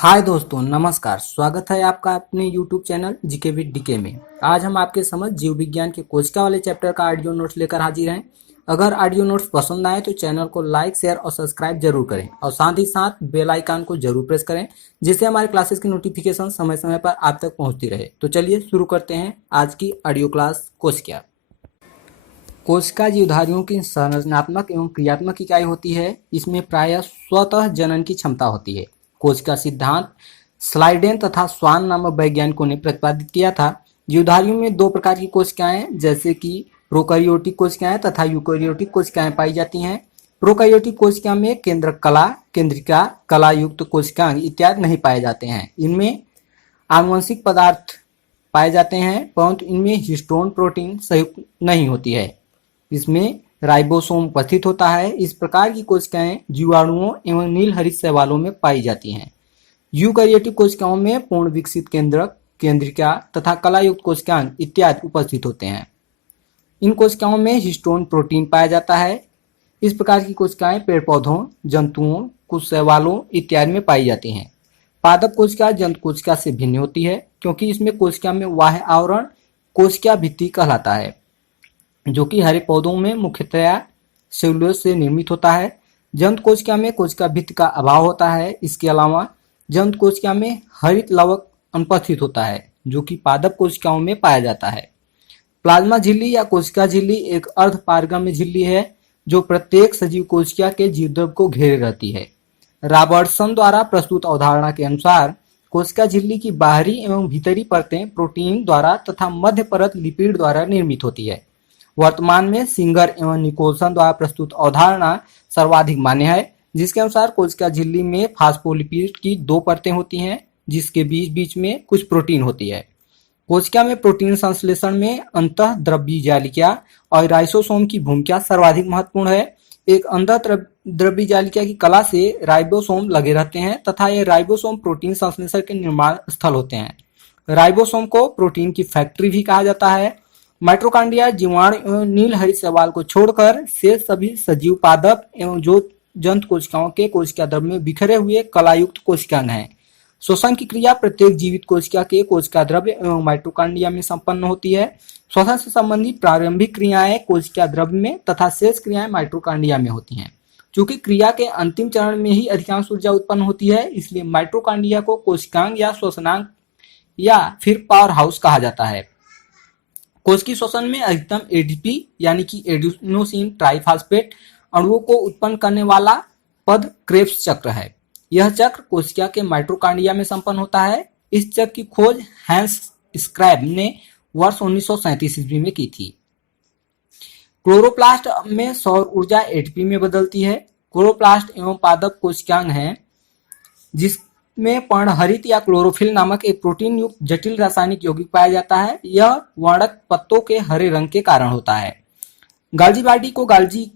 हाय दोस्तों, नमस्कार। स्वागत है आपका अपने YouTube channel GK with DK में। आज हम आपके समझ जीव विज्ञान के कोशिका वाले चैप्टर का ऑडियो नोट्स लेकर हाजिर हैं। अगर ऑडियो नोट्स पसंद आए तो चैनल को लाइक, शेयर और सब्सक्राइब जरूर करें और साथ ही साथ बेल आइकन को जरूर प्रेस करें, जिससे हमारे क्लासेस की नोटिफिकेशन समय समय पर आप तक पहुंचती रहे। तो चलिए शुरू करते हैं आज की ऑडियो क्लास कोशिका। कोशिका जीवधारियों की संरचनात्मक एवं क्रियात्मक इकाई होती है। इसमें प्रायः स्वतः जनन की क्षमता होती है। कोशिका सिद्धांत स्लाइडेन तथा स्वान नामक वैज्ञानिकों ने प्रतिपादित किया था। जीवधारियों में दो प्रकार की कोशिकाएं जैसे कि प्रोकैरियोटिक कोशिकाएं तथा यूकैरियोटिक कोशिकाएं पाई जाती हैं। प्रोकैरियोटिक कोशिका में केंद्रक कला, केंद्रिका, कला युक्त कोशिकांग इत्यादि नहीं पाए जाते हैं। इनमें आनुवंशिक पदार्थ पाए जाते हैं, परंतु इनमें हिस्टोन प्रोटीन संयुक्त नहीं होती है। इसमें राइबोसोम उपस्थित होता है। इस प्रकार की कोशिकाएं जीवाणुओं एवं नीलहरित शैवालों में पाई जाती हैं। यूकैरियोटिक कोशिकाओं में पूर्ण विकसित केंद्रक, केंद्रिका तथा कलायुक्त कोशिकांग इत्यादि उपस्थित होते हैं। इन कोशिकाओं में हिस्टोन प्रोटीन पाया जाता है। इस प्रकार की कोशिकाएं पेड़ पौधों, जंतुओं, कुछ शैवालों इत्यादि में पाई जाती हैं। पादप कोशिका जंतु कोशिका से भिन्न होती है, क्योंकि इसमें कोशिका में बाह्य आवरण कोशिका भित्ति कहलाता है, जो कि हरे पौधों में मुख्यतया सेलुलोज से निर्मित होता है। जंतु कोशिका में कोशिका भित्ति का अभाव होता है। इसके अलावा जंतु कोशिका में हरित लवक अनुपस्थित होता है, जो कि पादप कोशिकाओं में पाया जाता है। प्लाज्मा झिल्ली या कोशिका झिल्ली एक अर्ध पारगम्य झिल्ली है, जो प्रत्येक सजीव कोशिका के जीवद्रव को घेरे रहती है। रॉबर्टसन द्वारा प्रस्तुत अवधारणा के अनुसार कोशिका झिल्ली की बाहरी एवं भीतरी परतें प्रोटीन द्वारा तथा मध्य परत लिपिड द्वारा निर्मित होती है। वर्तमान में सिंगर एवं निकोलसन द्वारा प्रस्तुत अवधारणा सर्वाधिक मान्य है, जिसके अनुसार कोशिका झिल्ली में फास्फोलिपिड की दो परतें होती हैं, जिसके बीच बीच में कुछ प्रोटीन होती है। कोशिका में प्रोटीन संश्लेषण में अंतःद्रव्यी जालिका और राइबोसोम की भूमिका सर्वाधिक महत्वपूर्ण है। एक अंतःद्रव्यी जालिका की कला से राइबोसोम लगे रहते हैं तथा ये राइबोसोम प्रोटीन संश्लेषण के निर्माण स्थल होते हैं। राइबोसोम को प्रोटीन की फैक्ट्री भी कहा जाता है। माइटोकॉन्ड्रिया जीवाणु एवं नीलहरित शैवाल को छोड़कर शेष सभी सजीव पादप एवं जो जंतु कोशिकाओं के कोशिका द्रव्य में बिखरे हुए कलायुक्त कोशिकांग हैं। श्वसन की क्रिया प्रत्येक जीवित कोशिका के कोशिका द्रव्य एवं माइटोकॉन्ड्रिया में संपन्न होती है। श्वसन से संबंधित प्रारंभिक क्रियाएं कोशिका द्रव्य में तथा शेष क्रियाएं माइटोकॉन्ड्रिया में होती हैं। चूंकि क्रिया के अंतिम चरण में ही अधिकांश ऊर्जा उत्पन्न होती है, इसलिए माइटोकॉन्ड्रिया को कोशिकांग या श्वसनांग या फिर पावर हाउस कहा जाता है। कोशिकीय श्वसन में अधिकतम एडीपी यानी कि एडिनोसिन ट्राइफॉस्फेट अणुओं को उत्पन्न करने वाला पद क्रेब्स चक्र है। यह चक्र कोशिका के माइटोकॉन्ड्रिया में संपन्न होता है। इस चक्र की खोज हैंस स्क्रैब ने वर्ष 1937 ईस्वी में की थी। क्लोरोप्लास्ट में सौर ऊर्जा एटीपी में बदलती है। क्लोरोप्लास्ट एवं पादप कोशिकांग हैं, जिसमें पर्णहरित या क्लोरोफिल नामक एक प्रोटीन युक्त जटिल रासायनिक यौगिक पाया जाता है। यह वर्णक पत्तों के हरे रंग के कारण होता है। गाल्जी बॉडी को गाल्जी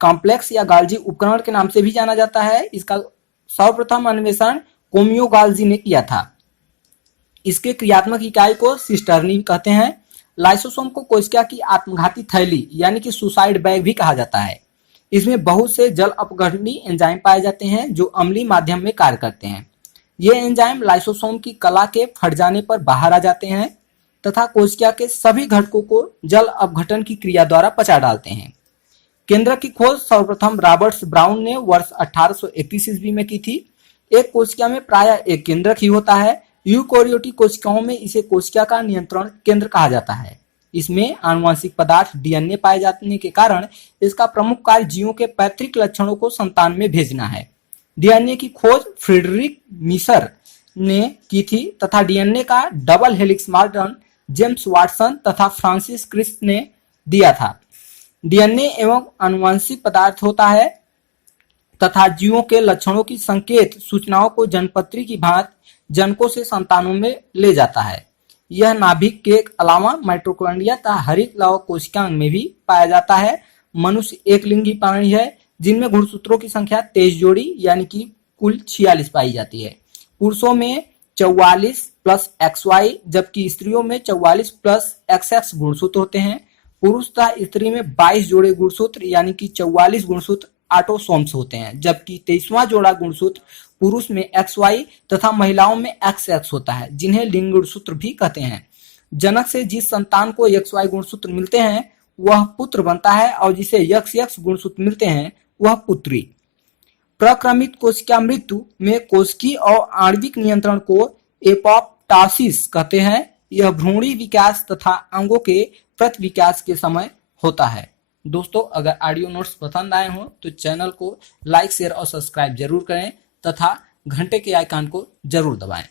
कॉम्प्लेक्स या गाल्जी उपकरण के नाम से भी जाना जाता है। इसका सर्वप्रथम अन्वेषण कोमियो गाल्जी ने किया था। इसके क्रियात्मक इकाई को सिस्टर्नी कहते हैं। लाइसोसोम को कोशिका की आत्मघाती थैली यानी कि सुसाइड बैग भी कहा जाता है। इसमें बहुत से जल अपघटनी एंजाइम पाए जाते हैं, जो अम्लीय माध्यम में कार्य करते हैं। ये एंजाइम लाइसोसोम की कला के फट जाने पर बाहर आ जाते हैं तथा कोशिका के सभी घटकों को जल अपघटन की क्रिया द्वारा पचा डालते हैं। केंद्रक की खोज सर्वप्रथम रॉबर्ट्स ब्राउन ने वर्ष 1831 ईस्वी में की थी। एक कोशिका में प्रायः एक केंद्रक ही होता है। यूकैरियोटिक कोशिकाओं में इसे कोशिका का नियंत्रण केंद्र कहा जाता है। इसमें आनुवंशिक पदार्थ डीएनए पाए जाने के कारण इसका प्रमुख कार्य जीवों के पैतृक लक्षणों को संतान में भेजना है। डीएनए की खोज फ्रीडरिक मिशर ने की थी तथा डीएनए का double helix modern James Watson तथा फ्रांसिस क्रिस्ट ने दिया था। डीएनए एवं आनुवंशिक पदार्थ होता है तथा जीवों के लक्षणों की संकेत सूचनाओं को जनपत्री की भांति जनकों से संतानों में ले जाता है। यह नाभिक के अलावा माइटोकॉन्ड्रिया तथा हरित लवक कोशिकांग में भी पाया जाता है। मनुष्य एक लिंगी प्राणी है, जिनमें गुणसूत्रों की संख्या 23 जोड़ी यानी कि कुल 46 पाई जाती है। पुरुषों में 44 प्लस XY जबकि स्त्रियों में 44 प्लस XX गुणसूत्र होते हैं। पुरुष तथा स्त्री में 22 जोड़े गुणसूत्र यानी कि 44 गुणसूत्र ऑटोसोम्स होते हैं, जबकि 23वां जोड़ा गुणसूत्र पुरुष में XY तथा महिलाओं में XX होता है, जिन्हें लिंग गुणसूत्र भी कहते हैं। जनक से जिस संतान को XY गुणसूत्र मिलते हैं वह पुत्र बनता है और जिसे XX गुणसूत्र मिलते हैं वह पुत्री। प्रक्रमित कोशिका मृत्यु में कोशिकीय और आणविक नियंत्रण को एपोप्टोसिस कहते हैं। यह भ्रूणी विकास तथा अंगों के प्रतिविकास के समय होता है। दोस्तों, अगर ऑडियो नोट्स पसंद आए हों तो चैनल को लाइक, शेयर और सब्सक्राइब जरूर करें तथा घंटे के आइकन को जरूर दबाएं।